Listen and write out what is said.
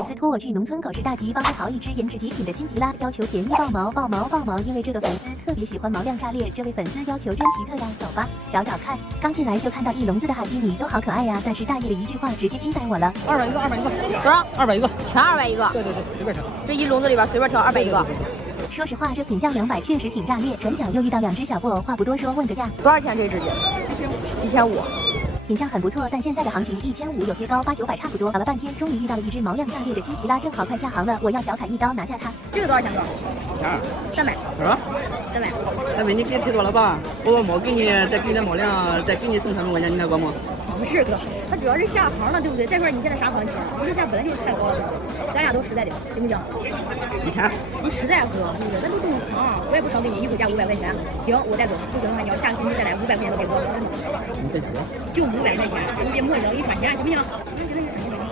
粉丝托我去农村狗市大集帮他淘一只颜值极品的金吉拉，要求便宜爆毛爆毛爆毛，因为这个粉丝特别喜欢毛量炸裂。这位粉丝要求真奇特呀，走吧，找找看。刚进来就看到一笼子的哈基米，都好可爱呀，但是大爷的一句话直接惊呆我了。200一个，200一个，多少？200一个，全200一个。对，随便挑。这一笼子里边随便挑200一个。说实话，这品相200确实挺炸裂。转角又遇到2只小布偶，话不多说，问个价。多少钱这只鸡？1500。品相很不错，但现在的行情1500有些高，800、900差不多。搞了半天，终于遇到了一只毛量炸裂的金吉拉，正好快下行了，我要小砍一刀拿下它。这个多少钱哥？300。多少？300。300，你给太多了吧？我毛给你，再给点毛量，再给你送300块钱，你看高吗？不是哥，它主要是下行了，对不对？再说你现在啥行情？不是价本来就是太高了，咱俩都实在点，行不行？1000。你实在哥，对不对？咱都懂行，我也不少给你，一口价500块钱。行，我带走。不行的话，你要下个星期再来，500块钱都给哥，说真的。你再说。就500块钱，你别磨叽，我给你转钱，行不行？行。